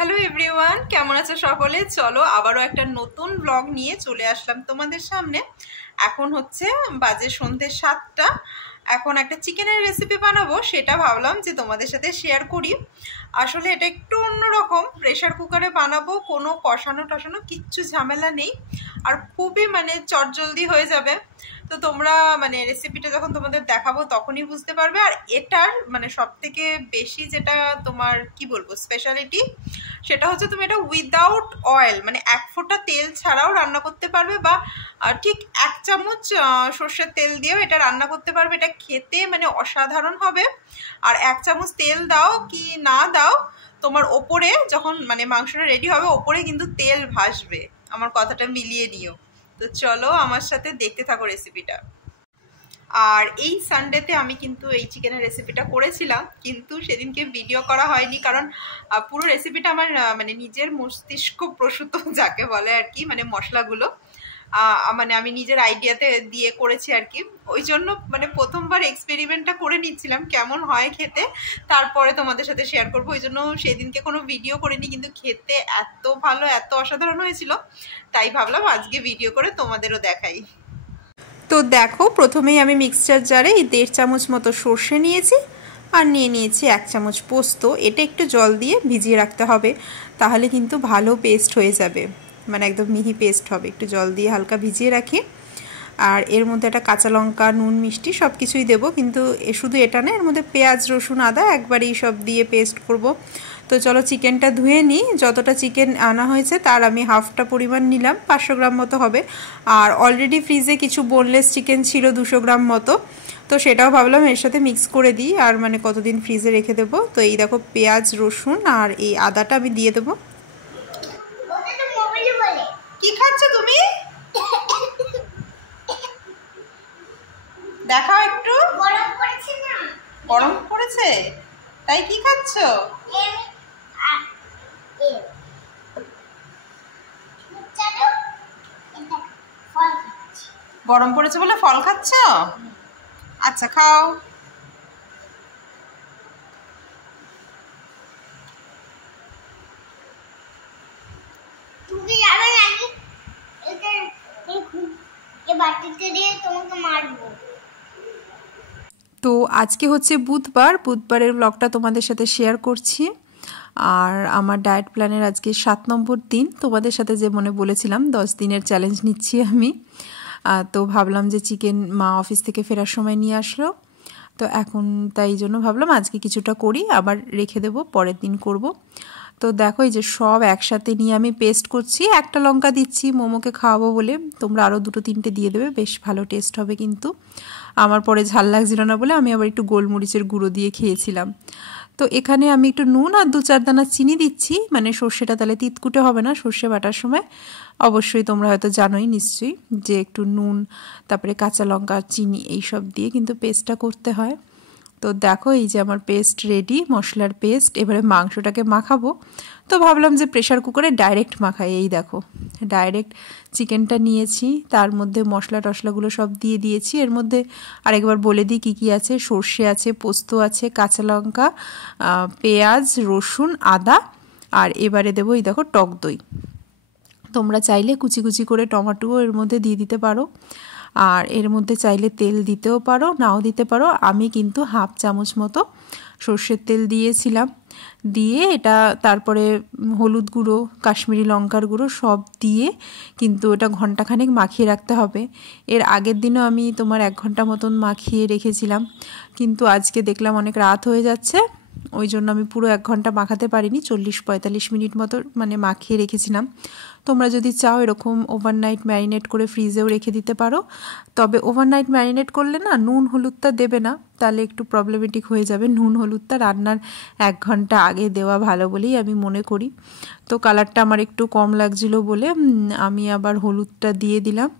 Hello everyone, কেমন আছো সকলে? চলো আবারও একটা নতুন ব্লগ নিয়ে চলে আসলাম তোমাদের সামনে। এখন হচ্ছে বাজে সন্ধ্যে 7টা। এখন একটা চিকেনের রেসিপি বানাবো, সেটা ভাবলাম যে তোমাদের সাথে শেয়ার করি। আসলে এটা একটু অন্যরকম, প্রেশার কুকারে বানাবো, কোনো কষানো টষানো কিচ্ছু ঝামেলা নেই, আর খুবই চটজলদি হয়ে যাবে। তো তোমরা রেসিপিটা যখন তোমাদের দেখাবো তখনই বুঝতে পারবে। আর এটার সব থেকে বেশি যেটা তোমার কি বলবো স্পেশালিটি, সেটা হচ্ছে তুমি এটা উইদাউট অয়েল এক ফোঁটা তেল ছাড়াও রান্না করতে পারবে, বা ঠিক 1 চামচ সর্ষের তেল দিয়েও এটা রান্না করতে পারবে। এটা খেতে অসাধারণ হবে। আর 1 চামচ তেল দাও কি না দাও, তোমার ওপরে যখন মাংসটা রেডি হবে ওপরে কিন্তু তেল ভাসবে। আমার কথাটা মিলিয়ে নিও। তো চলো আমার সাথে দেখতে থাকো রেসিপিটা। আর এই সানডেতে আমি কিন্তু এই চিকেনের রেসিপিটা করেছিলাম, কিন্তু সেদিনকে ভিডিও করা হয়নি, কারণ পুরো রেসিপিটা আমার নিজের মস্তিষ্ক প্রসূত যাকে বলে আর কি, মশলাগুলো আমি নিজের আইডিয়াতে দিয়ে করেছি আর কি। ওই জন্য প্রথমবার এক্সপেরিমেন্টটা করে নিচ্ছিলাম কেমন হয় খেতে, তারপরে তোমাদের সাথে শেয়ার করবো। ওই জন্য সেদিনকে কোনো ভিডিও করিনি, কিন্তু খেতে এত ভালো, এত অসাধারণ হয়েছিল, তাই ভাবলাম আজকে ভিডিও করে তোমাদেরও দেখাই। তো দেখো, প্রথমেই আমি মিক্সচার জারে এই 1.5 চামচ মতো সর্ষে নিয়েছি, আর নিয়ে নিয়েছি 1 চামচ পোস্ত। এটা একটু জল দিয়ে ভিজিয়ে রাখতে হবে, তাহলে কিন্তু ভালো পেস্ট হয়ে যাবে, একদম মিহি পেস্ট হবে। একটু জল দিয়ে হালকা ভিজিয়ে রাখি। আর এর মধ্যে একটা কাঁচা লঙ্কা, নুন, মিষ্টি সব কিছুই দেবো, কিন্তু শুধু এটা না, এর মধ্যে পেঁয়াজ, রসুন, আদা একবারেই সব দিয়ে পেস্ট করব। তো চলো চিকেনটা ধুয়ে নিই। যতটা চিকেন আনা হয়েছে তার আমি হাফটা পরিমাণ নিলাম, 500 গ্রাম মতো হবে। আর অলরেডি ফ্রিজে কিছু বোনলেস চিকেন ছিল 200 গ্রাম মতো, তো সেটাও ভাবলাম এর সাথে মিক্স করে দিই, আর কতদিন ফ্রিজে রেখে দেবো। তো এই দেখো পেঁয়াজ, রসুন আর এই আদাটা আমি দিয়ে দেবো। কি খাচ্ছ তুমি? দেখাও একটু। গরম পড়েছে তাই কি খাচ্ছ? গরম পড়েছে বলে ফল খাচ্ছ? আচ্ছা খাও। তো আজকে হচ্ছে বুধবারের ব্লগটা তোমাদের সাথে শেয়ার করছি। আর আমার ডায়েট প্ল্যানের আজকে 7 নম্বর দিন। তোমাদের সাথে যে বলেছিলাম 10 দিনের চ্যালেঞ্জ নিচ্ছি আমি। তো ভাবলাম যে চিকেন মা অফিস থেকে ফেরার সময় নিয়ে আসলো, তো এখন তাই জন্য ভাবলাম আজকে কিছুটা করি, আবার রেখে দেবো, পরের দিন করব। তো দেখো এই যে সব একসাথে নিয়ে আমি পেস্ট করছি। একটা লঙ্কা দিচ্ছি মোমোকে খাওয়াবো বলে, তোমরা আরও 2-3টে দিয়ে দেবে, বেশ ভালো টেস্ট হবে। কিন্তু আমার পরে ঝাল লাগছিল না বলে আমি আবার একটু গোলমরিচের গুঁড়ো দিয়ে খেয়েছিলাম। তো এখানে আমি একটু নুন আর 2-4 দানা চিনি দিচ্ছি, সর্ষেটা তাহলে তিতকুটে হবে না সর্ষে বাটার সময়। অবশ্যই তোমরা হয়তো জানোই নিশ্চয়ই যে একটু নুন, তারপরে কাঁচা লঙ্কা, চিনি এইসব দিয়ে কিন্তু পেস্টটা করতে হয়। তো দেখো এই যে আমার পেস্ট রেডি, মশলার পেস্ট। এবারে মাংসটাকে মাখাবো, তো ভাবলাম যে প্রেশার কুকারে ডাইরেক্ট মাখাই। এই দেখো ডাইরেক্ট চিকেনটা নিয়েছি, তার মধ্যে মশলা টশলাগুলো সব দিয়ে দিয়েছি। এর মধ্যে আরেকবার বলে দিই কী কী আছে। সর্ষে আছে, পোস্ত আছে, কাঁচা লঙ্কা, পেঁয়াজ, রসুন, আদা, আর এবারে দেবো এই দেখো টক দই। তোমরা চাইলে কুচি কুচি করে টমেটোও এর মধ্যে দিয়ে দিতে পারো, আর এর মধ্যে চাইলে তেল দিতেও পারো, নাও দিতে পারো। আমি কিন্তু 1/2 চামচ মতো সর্ষের তেল দিয়েছিলাম। দিয়ে এটা তারপরে হলুদ গুঁড়ো, কাশ্মীরি লঙ্কার গুঁড়ো সব দিয়ে কিন্তু এটা ঘন্টাখানেক মাখিয়ে রাখতে হবে। এর আগের দিনও আমি তোমার 1 ঘন্টা মতন মাখিয়ে রেখেছিলাম, কিন্তু আজকে দেখলাম অনেক রাত হয়ে যাচ্ছে, ওই জন্য আমি পুরো 1 ঘন্টা মাখাতে পারিনি, 40-45 মিনিট মতো মাখিয়ে রেখেছিলাম। তোমরা যদি চাও এরকম ওভারনাইট ম্যারিনেট করে ফ্রিজেও রেখে দিতে পারো। তবে ওভারনাইট ম্যারিনেট করলে না নুন হলুদটা দেবে না, তাহলে একটু প্রবলেমেটিক হয়ে যাবে। নুন হলুদটা রান্নার 1 ঘন্টা আগে দেওয়া ভালো বলেই আমি মনে করি। তো কালারটা আমার একটু কম লাগছিল বলে আমি আবার হলুদটা দিয়ে দিলাম।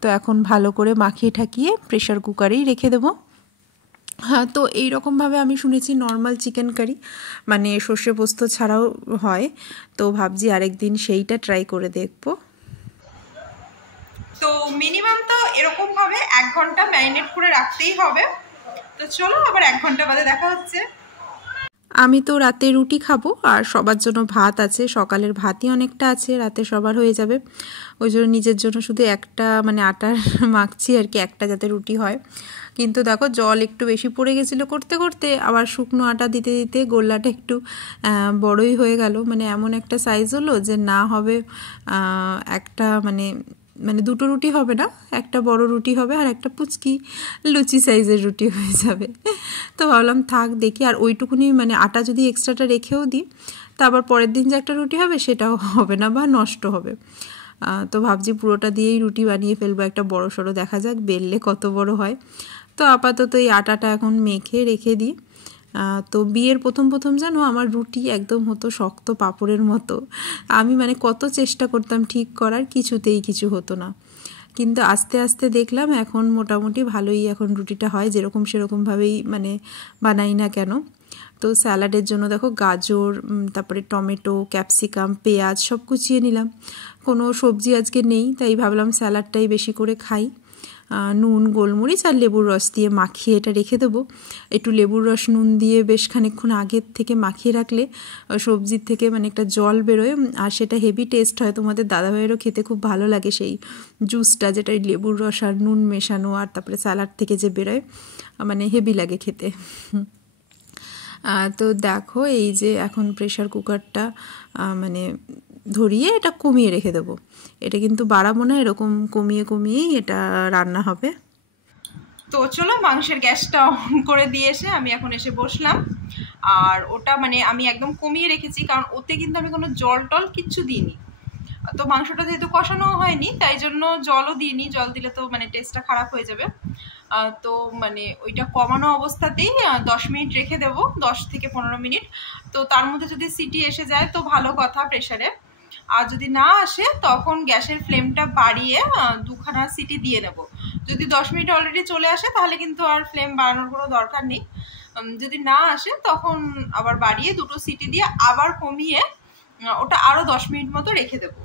তো এখন ভালো করে মাখিয়ে ঠাকিয়ে প্রেশার কুকারেই রেখে দেবো। হ্যাঁ, তো এইরকমভাবে আমি শুনেছি নর্মাল চিকেন কারি সর্ষে পোস্ত ছাড়াও হয়, তো ভাবছি আরেকদিন সেইটা ট্রাই করে দেখব। তো মিনিমাম তো এরকমভাবে 1 ঘন্টা ম্যারিনেট করে রাখতেই হবে। তো চলো আবার 1 ঘন্টা বাদে দেখা হচ্ছে। আমি তো রাতে রুটি খাবো আর সবার জন্য ভাত আছে, সকালের ভাতই অনেকটা আছে, রাতে সবার হয়ে যাবে। ওই জন্য নিজের জন্য শুধু একটা মানে আটার মাখছি আর কি, একটা যাতে রুটি হয়। কিন্তু দেখো জল একটু বেশি পড়ে গেছিলো করতে করতে, আবার শুকনো আটা দিতে দিতে গোল্লাটা একটু বড়ই হয়ে গেল, মানে এমন একটা সাইজ হলো যে না হবে একটা মানে মানে দুটো রুটি হবে না, একটা বড় রুটি হবে আর একটা পুচকি লুচি সাইজের রুটি হয়ে যাবে। তো ভাবলাম থাক দেখি, আর ওইটুকুনি মানে আটা যদি এক্সট্রাটা রেখেও দিই তা আবার পরের দিন যে একটা রুটি হবে সেটাও হবে না বা নষ্ট হবে। তো ভাবছি পুরোটা দিয়েই রুটি বানিয়ে ফেলবো, একটা বড় সড়ো, দেখা যাক বেললে কত বড় হয়। তো আপাতত এই আটাটা এখন মেখে রেখে দিই। তো বিয়ের প্রথম প্রথম জানো আমার রুটি একদম হতো শক্ত পাঁপড়ের মতো, আমি মানে কত চেষ্টা করতাম ঠিক করার, কিছুতেই কিছু হতো না। কিন্তু আস্তে আস্তে দেখলাম এখন মোটামুটি ভালোই এখন রুটিটা হয়, যেরকম সেরকমভাবেই মানে বানাই না কেন। তো স্যালাডের জন্য দেখো গাজর, তারপরে টমেটো, ক্যাপসিকাম, পেঁয়াজ সব কুচিয়ে নিলাম। কোনো সবজি আজকে নেই তাই ভাবলাম স্যালাডটাই বেশি করে খাই। নুন, গোলমরিচ আর লেবুর রস দিয়ে মাখিয়ে এটা রেখে দেবো। একটু লেবুর রস নুন দিয়ে বেশ খানিকক্ষণ আগের থেকে মাখিয়ে রাখলে সবজির থেকে মানে একটা জল বেরোয় আর সেটা হেভি টেস্ট হয়। তোমাদের দাদাভাইয়েরও খেতে খুব ভালো লাগে সেই জুসটা, যেটা লেবুর রস আর নুন মেশানো আর তারপরে স্যালাড থেকে যে বেরোয়, মানে হেভি লাগে খেতে। তো দেখো এই যে এখন প্রেশার কুকারটা মানে ধরিয়ে এটা কমিয়ে রেখে দেবো। এটা কিন্তু বাড়াবো না, এরকম কমিয়ে কমিয়েই এটা রান্না হবে। তো চলো মাংসের গ্যাসটা অন করে দিয়ে এসে আমি এখন এসে বসলাম। আর ওটা মানে আমি একদম কমিয়ে রেখেছি, কারণ ওতে কিন্তু আমি কোনো জল টল কিচ্ছু দিইনি। তো মাংসটা যেহেতু কষানো হয়নি তাই জন্য জলও দিইনি, জল দিলে তো মানে টেস্টটা খারাপ হয়ে যাবে। তো মানে ওইটা কমানো অবস্থাতেই 10 মিনিট রেখে দেবো, 10 থেকে 15 মিনিট। তো তার মধ্যে যদি সিটি এসে যায় তো ভালো কথা প্রেশারে, আর যদি না আসে তখন গ্যাসের ফ্লেমটা বাড়িয়ে 2খানা সিটি দিয়ে নেব। যদি 10 মিনিট অলরেডি চলে আসে তাহলে কিন্তু আর ফ্লেম বাড়ানোর কোনো দরকার নেই। যদি না আসে তখন আবার বাড়িয়ে 2টো সিটি দিয়ে আবার কমিয়ে ওটা আরও 10 মিনিট মতো রেখে দেবো।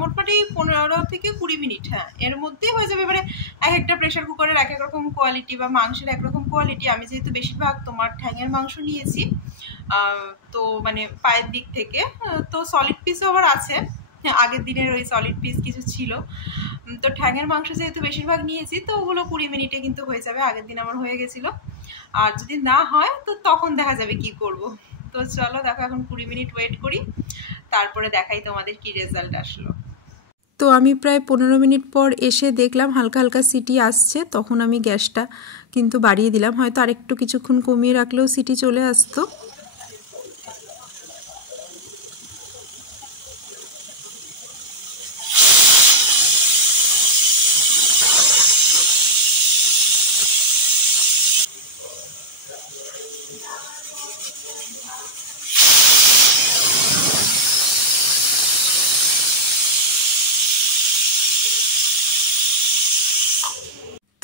মোটামুটি 15 থেকে 20 মিনিট, হ্যাঁ এর মধ্যেই হয়ে যাবে। এবারে এক একটা প্রেশার কুকারের এক এক রকম কোয়ালিটি বা মাংসের একরকম কোয়ালিটি। আমি যেহেতু বেশিরভাগ তোমার ঠ্যাঙের মাংস নিয়েছি, তো মানে পায়ের দিক থেকে, তো সলিড পিসও আবার আছে, আগের দিনের ওই সলিড পিস কিছু ছিল। তো ঠ্যাঙের মাংস যেহেতু বেশিরভাগ নিয়েছি তো ওগুলো 20 মিনিটে কিন্তু হয়ে যাবে, আগের দিন আমার হয়ে গেছিলো। আর যদি না হয় তো তখন দেখা যাবে কি করব। তো চলো দেখো এখন 20 মিনিট ওয়েট করি, তারপরে দেখাই তোমাদের কি রেজাল্ট আসলো। তো আমি প্রায় 15 মিনিট পর এসে দেখলাম হালকা হালকা সিটি আসছে, তখন আমি গ্যাসটা কিন্তু বাড়িয়ে দিলাম, হয়তো আরেকটু কিছুক্ষণ কমিয়ে রাখলেও সিটি চলে আসতো।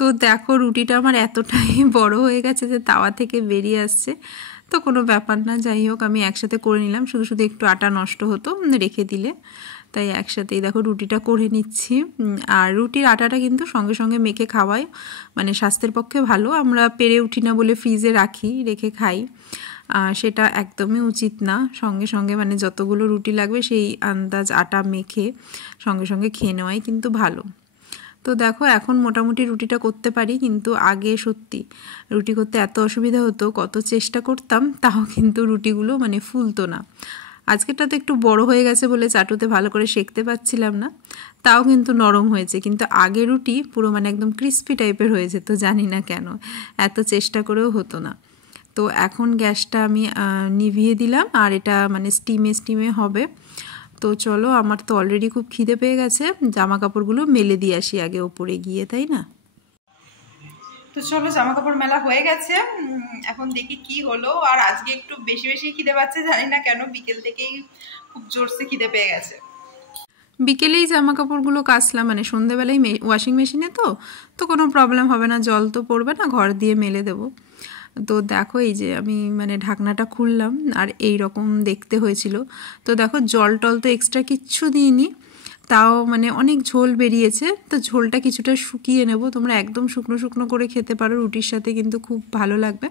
তো দেখো রুটিটা আমার এতটাই বড় হয়ে গেছে যে তাওয়া থেকে বেরিয়ে আসছে। তো কোনো ব্যাপার না, যাই হোক আমি একসাথে করে নিলাম, শুধু শুধু একটু আটা নষ্ট হতো রেখে দিলে, তাই একসাথেই দেখো রুটিটা করে নিচ্ছি। আর রুটির আটাটা কিন্তু সঙ্গে সঙ্গে মেখে খাওয়াই মানে স্বাস্থ্যের পক্ষে ভালো। আমরা পেরে উঠি না বলে ফ্রিজে রেখে খাই, সেটা একদমই উচিত না। সঙ্গে সঙ্গে মানে যতগুলো রুটি লাগবে সেই আন্দাজ আটা মেখে সঙ্গে সঙ্গে খেয়ে নেওয়াই কিন্তু ভালো। তো দেখো এখন মোটামুটি রুটিটা করতে পারি, কিন্তু আগে সত্যি রুটি করতে এত অসুবিধা হতো, কত চেষ্টা করতাম তাও কিন্তু রুটিগুলো মানে ফুলতো না। আজকেরটা তো একটু বড় হয়ে গেছে বলে চাটুতে ভালো করে সেঁকতে পারছিলাম না, তাও কিন্তু নরম হয়েছে। কিন্তু আগে রুটি পুরো মানে একদম ক্রিস্পি টাইপের হয়েছে, তো জানি না কেন এত চেষ্টা করেও হতো না। তো এখন গ্যাসটা আমি নিভিয়ে দিলাম আর এটা মানে স্টিমে হবে। তো চলো আমার তো অলরেডি খুব খিদে পেয়ে গেছে, জামা কাপড়গুলো মেলে দিয়ে আসি আগে ওপরে গিয়ে, তাই না? তো চলো জামা কাপড় মেলা হয়ে গেছে, এখন দেখি কি হলো। আর আজকে একটু বেশি বেশি খিদে পাচ্ছে, জানি না কেন, বিকেল থেকেই খুব জোরসে খিদে পেয়ে গেছে। বিকেলেই জামা কাপড়গুলো কাচলাম, মানে সন্ধেবেলায় ওয়াশিং মেশিনে, তো কোনো প্রবলেম হবে না, জল তো পড়বে না, ঘর দিয়ে মেলে দেবো। তো দেখো এই যে আমি মানে ঢাকনাটা খুললাম আর এই রকম দেখতে হয়েছিল। তো দেখো জল টল তো এক্সট্রা কিচ্ছু দিইনি, তাও মানে অনেক ঝোল বেরিয়েছে। তো ঝোলটা কিছুটা শুকিয়ে নেব, তোমরা একদম শুকনো শুকনো করে খেতে পারো, রুটির সাথে কিন্তু খুব ভালো লাগবে।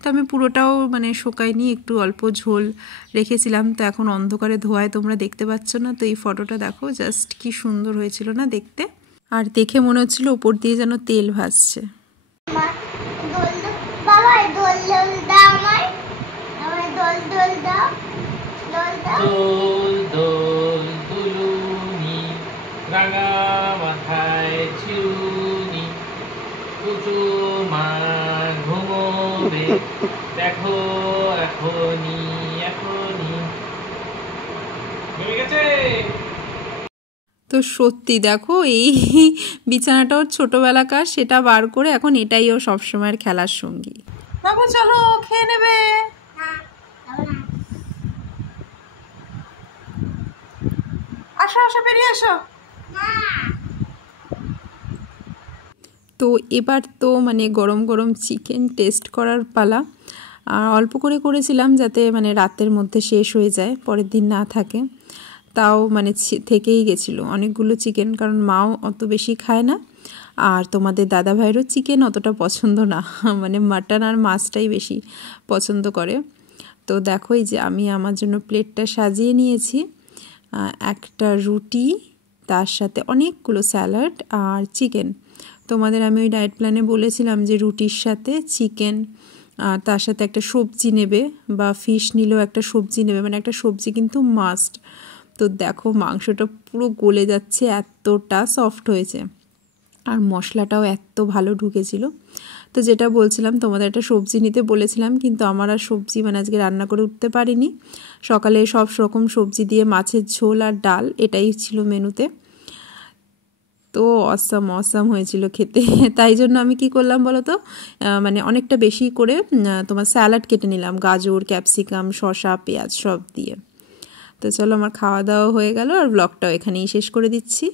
তো আমি পুরোটাও মানে শুকাইনি, একটু অল্প ঝোল রেখেছিলাম। তো এখন অন্ধকারে ধোয়ায় তোমরা দেখতে পাচ্ছ না। তো এই ফটোটা দেখো, জাস্ট কি সুন্দর হয়েছিল না দেখতে। আর দেখে মনে হচ্ছিল উপর দিয়ে যেন তেল ভাসছে। দেখো এখনই এখনই তো সত্যি দেখো, এই বিছানাটা ওর ছোটবেলাকার, সেটা বার করে এখন এটাই ও সবসময়ের খেলার সঙ্গী। বাবু চলো খেয়ে নেবে। আসো আসো, বেরিয়ে আসো। তো এবার তো মানে গরম গরম চিকেন টেস্ট করার পালা। আর অল্প করে করেছিলাম যাতে মানে রাতের মধ্যে শেষ হয়ে যায়, পরের দিন না থাকে। তাও মানে থেকেই গেছিলো অনেকগুলো চিকেন, কারণ মাও অত বেশি খায় না, আর তোমাদের দাদা ভাইয়েরও চিকেন অতটা পছন্দ না, মানে মাটন আর মাছটাই বেশি পছন্দ করে। তো দেখো এই যে আমি আমার জন্য প্লেটটা সাজিয়ে নিয়েছি, একটা রুটি, তার সাথে অনেকগুলো স্যালাড আর চিকেন। তোমাদের আমি ওই ডায়েট প্ল্যানে বলেছিলাম যে রুটির সাথে চিকেন আর তার সাথে একটা সবজি নেবে, বা ফিশ নিলেও একটা সবজি নেবে, মানে একটা সবজি কিন্তু মাস্ট। তো দেখো মাংসটা পুরো গলে যাচ্ছে, এতটা সফট হয়েছে, আর মশলাটাও এত ভালো ঢুকেছিল। তো যেটা বলছিলাম, তোমাদের একটা সবজি নিতে বলেছিলাম, কিন্তু আমার আর সবজি মানে আজকে রান্না করে উঠতে পারিনি। সকালে সব রকম সবজি দিয়ে মাছের ঝোল আর ডাল, এটাই ছিল মেনুতে। তো অসাম হয়েছিল খেতে। তাই জন্য আমি কি করলাম বলো তো, মানে অনেকটা বেশি করে তোমার স্যালাড কেটে নিলাম, গাজর, ক্যাপসিকাম, শসা, পেঁয়াজ সব দিয়ে। তো চলো, আমার খাওয়া দাওয়া হয়ে গেল, আর ব্লগটাও এখানেই শেষ করে দিচ্ছি।